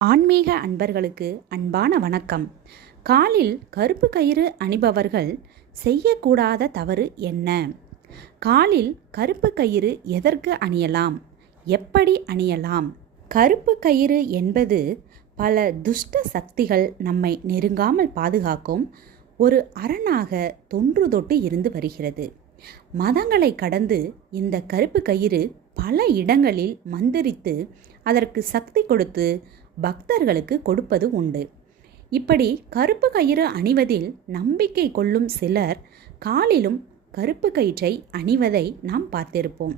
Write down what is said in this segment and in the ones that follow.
ஆன்மீக அன்பர்களுக்கு அன்பான வணக்கம். காலில் கருப்பு கயிறு அணிபவர்கள் செய்யக்கூடாத தவறு என்ன? காலில் கருப்பு கயிறு எதற்கு அணியலாம்? எப்படி அணியலாம்? கருப்பு கயிறு என்பது பல துஷ்ட சக்திகள் நம்மை நெருங்காமல் பாதுகாக்கும் ஒரு அரணாக தொன்று தொட்டு இருந்து வருகிறது. மதங்களை கடந்து இந்த கருப்பு கயிறு பல இடங்களில் மந்திரித்து அதற்கு சக்தி கொடுத்து பக்தர்களுக்கு கொடுப்பது உண்டு. இப்படி கருப்பு கயிறு அணிவதில் நம்பிக்கை கொள்ளும் சிலர் காலிலும் கருப்பு கயிற்றை அணிவதை நாம் பார்த்திருப்போம்.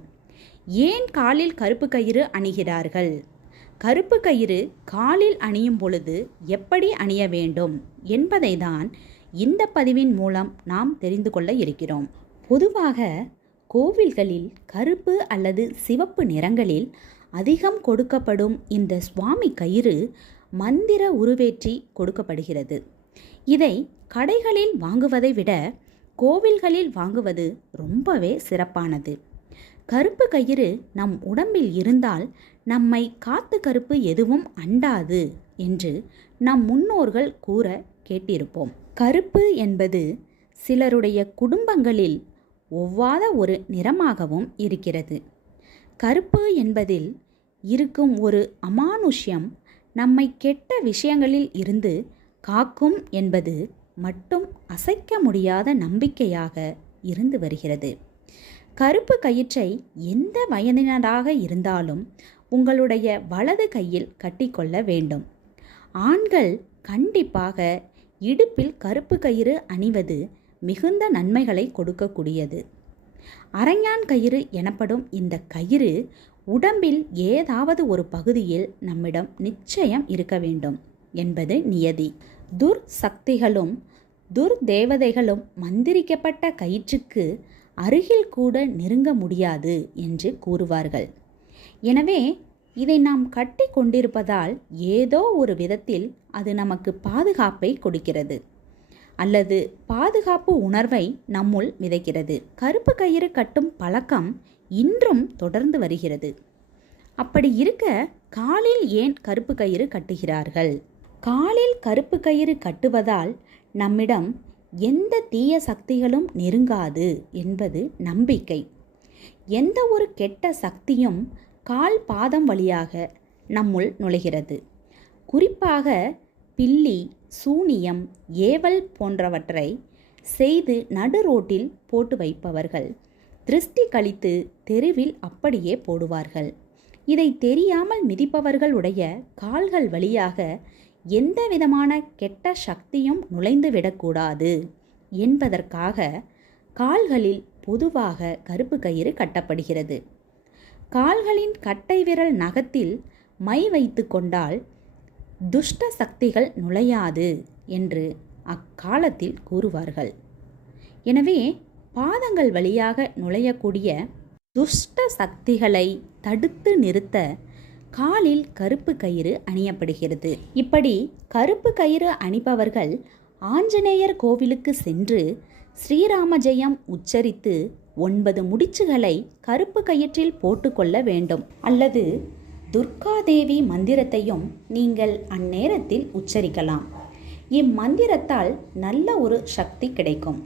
ஏன் காலில் கருப்பு கயிறு அணிகிறார்கள்? கருப்பு கயிறு காலில் அணியும் பொழுது எப்படி அணிய வேண்டும் என்பதை தான் இந்த பதிவின் மூலம் நாம் தெரிந்து கொள்ள இருக்கிறோம். பொதுவாக கோவில்களில் கருப்பு அல்லது சிவப்பு நிறங்களில் அதிகம் கொடுக்கப்படும் இந்த சுவாமி கயிறு மந்திர உருவேற்றி கொடுக்கப்படுகிறது. இதை கடைகளில் வாங்குவதை விட கோவில்களில் வாங்குவது ரொம்பவே சிறப்பானது. கருப்பு கயிறு நம் உடம்பில் இருந்தால் நம்மை காத்து கருப்பு எதுவும் அண்டாது என்று நம் முன்னோர்கள் கூற கேட்டிருப்போம். கருப்பு என்பது சிலருடைய குடும்பங்களில் ஒவ்வாத ஒரு நிறமாகவும் இருக்கிறது. கருப்பு என்பதில் இருக்கும் ஒரு அமானுஷ்யம் நம்மை கெட்ட விஷயங்களில் இருந்து காக்கும் என்பது மட்டும் அசைக்க முடியாத நம்பிக்கையாக இருந்து வருகிறது. கருப்பு கயிற்றை எந்த வயதினராக இருந்தாலும் உங்களுடைய வலது கையில் கட்டிக்கொள்ள வேண்டும். ஆண்கள் கண்டிப்பாக இடுப்பில் கருப்பு கயிறு அணிவது மிகுந்த நன்மைகளை கொடுக்கக்கூடியது. அரஞ்ஞான் கயிறு எனப்படும் இந்த கயிறு உடம்பில் ஏதாவது ஒரு பகுதியில் நம்மிடம் நிச்சயம் இருக்க வேண்டும் என்பது நியதி. துர் சக்திகளும் துர் தேவதைகளும் மந்திரிக்கப்பட்ட கயிற்றுக்கு அருகில் கூட நெருங்க முடியாது என்று கூறுவார்கள். எனவே இதை நாம் கட்டி கொண்டிருப்பதால் ஏதோ ஒரு விதத்தில் அது நமக்கு பாதுகாப்பை கொடுக்கிறது. அல்லது பாதுகாப்பு உணர்வை நம்முள் விதைக்கிறது கருப்பு கயிறு கட்டும் பழக்கம் இன்றும் தொடர்ந்து வருகிறது. அப்படி இருக்க காலில் ஏன் கருப்பு கயிறு கட்டுகிறார்கள்? காலில் கருப்பு கயிறு கட்டுவதால் நம்மிடம் எந்த தீய சக்திகளும் நெருங்காது என்பது நம்பிக்கை. எந்த ஒரு கெட்ட சக்தியும் கால் பாதம் வழியாக நம்முள் நுழைகிறது. குறிப்பாக பில்லி சூனியம் ஏவல் போன்றவற்றை செய்து நடு ரோட்டில் போட்டு வைப்பவர்கள். திருஷ்டி கழித்து தெருவில் அப்படியே போடுவார்கள். இதை தெரியாமல் மிதிப்பவர்களுடைய கால்கள் வழியாக எந்த விதமான கெட்ட சக்தியும் நுழைந்து விடக்கூடாது என்பதற்காக கால்களில் பொதுவாக கருப்பு கயிறு கட்டப்படுகிறது. கால்களின் கட்டை விரல் நகத்தில் மை வைத்து கொண்டால் துஷ்ட சக்திகள் நுழையாது என்று அக்காலத்தில் கூறுவார்கள். எனவே பாதங்கள் வழியாக நுழையக்கூடிய துஷ்ட சக்திகளை தடுத்து நிறுத்த காலில் கருப்பு கயிறு அணியப்படுகிறது. இப்படி கருப்பு கயிறு அணிபவர்கள் ஆஞ்சநேயர் கோவிலுக்கு சென்று ஸ்ரீராமஜெயம் உச்சரித்து ஒன்பது முடிச்சுகளை கருப்பு கயிற்றில் போட்டுக்கொள்ள வேண்டும். அல்லது துர்காதேவி மந்திரத்தையும் நீங்கள் அந்நேரத்தில் உச்சரிக்கலாம். இம்மந்திரத்தால் நல்ல ஒரு சக்தி கிடைக்கும்.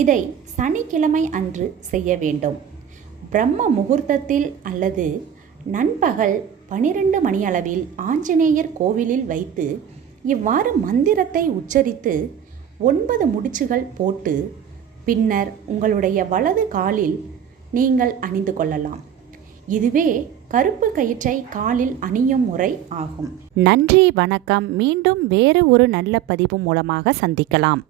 இதை சனிக்கிழமை அன்று செய்ய வேண்டும். பிரம்ம முகூர்த்தத்தில் அல்லது நண்பகல் பனிரெண்டு மணியளவில் ஆஞ்சநேயர் கோவிலில் வைத்து இவ்வாறு மந்திரத்தை உச்சரித்து ஒன்பது முடிச்சுகள் போட்டு பின்னர் உங்களுடைய வலது காலில் நீங்கள் அணிந்து கொள்ளலாம். இதுவே கருப்பு கயிற்றை காலில் அணியும் முறை ஆகும். நன்றி வணக்கம். மீண்டும் வேறு ஒரு நல்ல பதிவு மூலமாக சந்திக்கலாம்.